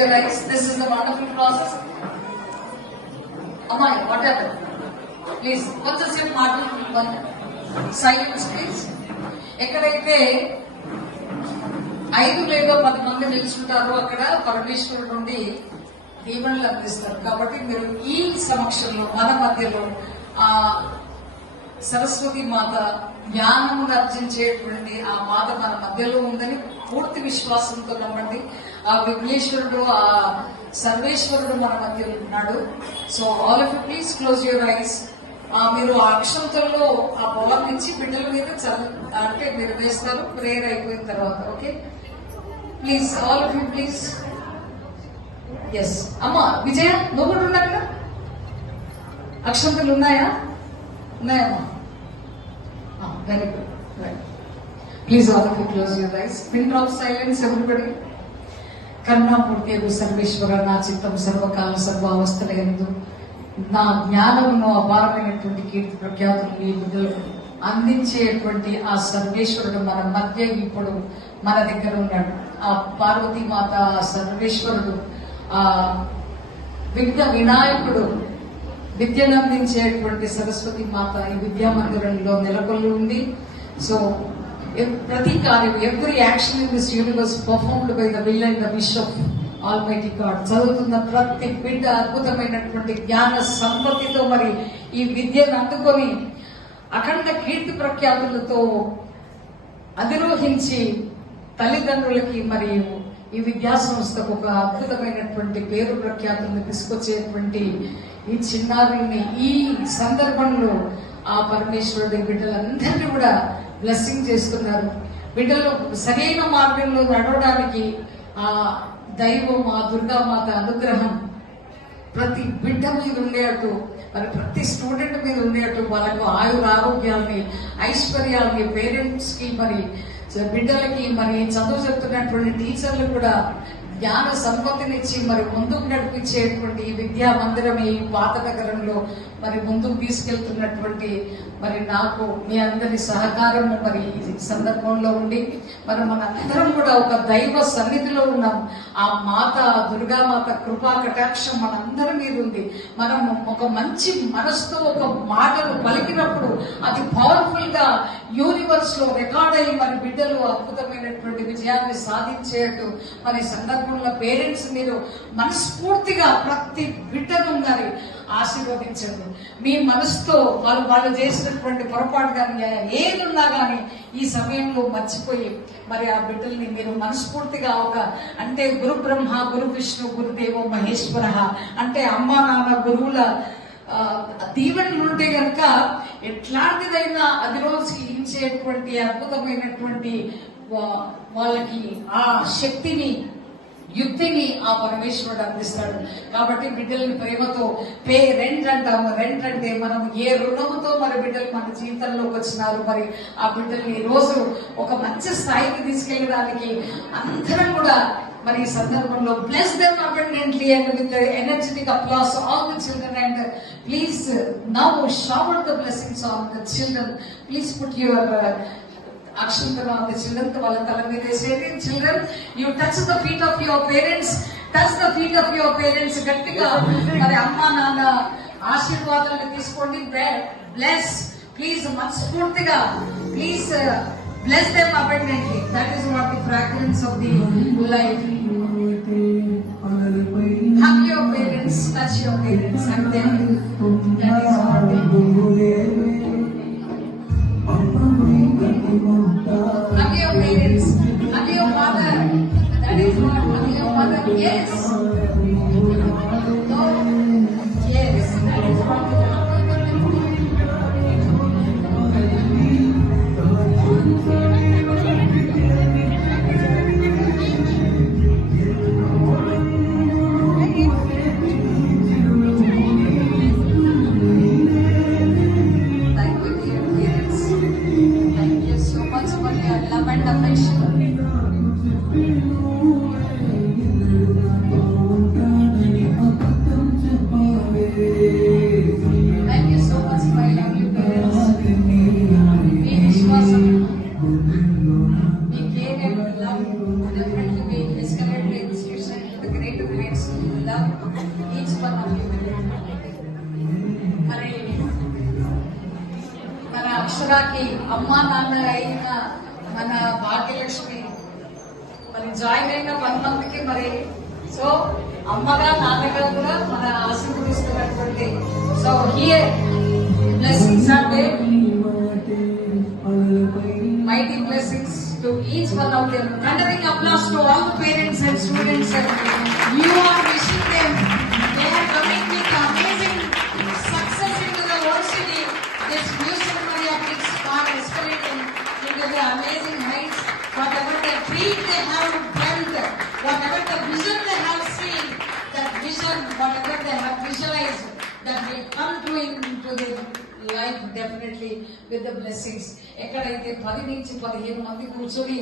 your eyes. This is the wonderful process. Amai, what happened? Please, what's the same model? Silence, please. ఎక్కడైతే 5 లేదా 10 మంది నిలుచుంటారో అక్కడ పరమేశ్వరుడు నుండి దీవెనలు అందిస్తారు. కాబట్టి మీరు ఈ సమక్షంలో మన మధ్యలో ఆ సరస్వతి మాత జ్ఞానమును అర్జించేటువంటి ఆ మాత మన మధ్యలో ఉందని పూర్తి విశ్వాసంతో నమ్మండి. ఆ విఘ్నేశ్వరుడు ఆ సర్వేశ్వరుడు మన మధ్యలో ఉన్నాడు. So all of you please close your ice. మీరు ఆ అక్షంతల్లో ఆ బాల్ నుంచి బిడ్డల మీద అంటే మీరు వేస్తారు ప్రేయర్ అయిపోయిన తర్వాత. Okay, please all of you please. Yes అమ్మా విజయ, నువ్వు కూడా ఉన్నా కదా? అక్షంతలు ఉన్నాయా? ఉన్నాయమ్మా, very good, right. Please all of you close your eyes. Pin drop silence everybody. కరుణామూర్తి సర్వేశ్వర, నా చిత్తం సర్వకాల సర్వావస్థల యందు నా జ్ఞానమును అపారమైనటువంటి కీర్తి ప్రఖ్యాతులు ఈ బిడ్డలకు అందించేటువంటి ఆ సర్వేశ్వరుడు మన మధ్య ఇప్పుడు మన దగ్గర ఉన్నాడు. ఆ పార్వతీమాత, ఆ సర్వేశ్వరుడు, ఆ వినాయకుడు, విద్యను అందించేటువంటి సరస్వతి మాత ఈ విద్యా మందిరంలో నెలకొల్లి ఉంది. సో ప్రతి కార్యం, every action in this universe performed by the will and the wish of almighty God. చదువుతున్న ప్రతి బిడ్డ అద్భుతమైనటువంటి జ్ఞాన సంపత్తితో మరి ఈ విద్యను అందుకొని అఖండ కీర్తి ప్రఖ్యాతులతో అధిరోహించి తల్లిదండ్రులకి మరియు ఈ విద్యా సంస్థకు ఒక అద్భుతమైనటువంటి పేరు ప్రఖ్యాతులను తీసుకొచ్చేటువంటి ఈ చిన్నారుల్ని ఈ సందర్భంలో ఆ పరమేశ్వరుడి బిడ్డలందరినీ కూడా బ్లెస్సింగ్ చేస్తున్నారు. బిడ్డలు సరైన మార్గంలో నడవడానికి ఆ దైవం, ఆ దుర్గామాత అనుగ్రహం ప్రతి బిడ్డ మీద ఉండేట్టు, మరి ప్రతి స్టూడెంట్ మీద ఉండేట్టు, వాళ్ళకు ఆరోగ్యాలని, ఐశ్వర్యాలని, పేరెంట్స్ కి, మరి బిడ్డలకి, మరి చదువు చెప్తున్నటువంటి టీచర్లు కూడా జ్ఞాన సంపత్తినిచ్చి మరి ముందుకు నడిపించేటువంటి ఈ విద్యా మందిరం ఈ పాత నగరంలో మరి ముందుకు తీసుకెళ్తున్నటువంటి మరి నాకు మీ అందరి సహకారము మరి ఈ సందర్భంలో ఉండి మరి మనందరం కూడా ఒక దైవ సన్నిధిలో ఉన్నాం. ఆ మాత దుర్గామాత కృపా కటాక్షం మనందరి మీద ఉంది. మనం ఒక మంచి మనసుతో ఒక మాటను పలికినప్పుడు అది పవర్ఫుల్ గా యూనివర్స్ లో రికార్డ్ అయ్యి మరి బిడ్డలు అద్భుతమైనటువంటి విజయాన్ని సాధించేట్టు మరి సందర్భంలో పేరెంట్స్ మీరు మనస్ఫూర్తిగా ప్రతి బిడ్డను మరి ఆశీర్వదించండి. మీ మనసుతో వాళ్ళు చేసినటువంటి పొరపాటు కానీ ఏది ఉన్నా కానీ ఈ సమయంలో మర్చిపోయి మరి ఆ బిడ్డల్ని మీరు మనస్ఫూర్తిగా ఒక అంటే గురు బ్రహ్మ, గురు విష్ణు, గురుదేవో మహేశ్వర అంటే అమ్మా నాన్న గురువుల దీవెనలు ఉంటే గనక ఎట్లాంటిదైనా అది రోజుకి ఇచ్చేటువంటి అద్భుతమైనటువంటి వాళ్ళకి ఆ శక్తిని, యుక్తిని ఆ పరమేశ్వరుడు అందిస్తాడు. కాబట్టి బిడ్డల్ని ప్రేమతో రెంట్ అంటాము. రెంట్ అంటే మనం ఏ రుణముతో మరి బిడ్డలు మన జీవితంలోకి వచ్చినారు, మరి ఆ బిడ్డల్ని ఈ రోజు ఒక మంచి స్థాయికి తీసుకెళ్ళడానికి అందరం కూడా మరి ఈ సందర్భంలో bless them abundantly and with energetic applause all the children and please now shower the blessings on the children. Please put your అక్షంతలు ఆన్ ద చిల్డ్రన్. వాళ్ళ తల మీద వేసేది. Children, you touch the feet of your parents, touch the feet of your parents. గట్టిగా మరి అమ్మా నాన్న ఆశీర్వాదాలను తీసుకోండి. బ్లెస్ ప్లీజ్, మనస్ఫూర్తిగా please bless them abundantly. That is what the fragrance of the life. Hug your parents, touch your parents, and then that is what they do. Hug your parents, hug your mother. That is what, hug your mother. Yes. No. Yes. That is what. love and affection. అక్షరాకి అమ్మా నాన్న అయిన మన భాగ్యలక్ష్మి మరి join అయిన 1 మంత్కి మరి so అమ్మగా నాన్నగా కూడా మన ఆశీర్వదిస్తున్నటువంటి so here blessings are there mighty blessings to each one of them. Thundering applause to all the parents and students. You are wishing them. They are coming with amazing success into the world city. This Music Maria Kids are escalating into the amazing heights. Whatever the dream they have built, whatever the vision they have seen, that vision, whatever they have visualized, that will come to into their life definitely with the blessings. ఎక్కడైతే 10 నుంచి 15 మంది కూర్చొని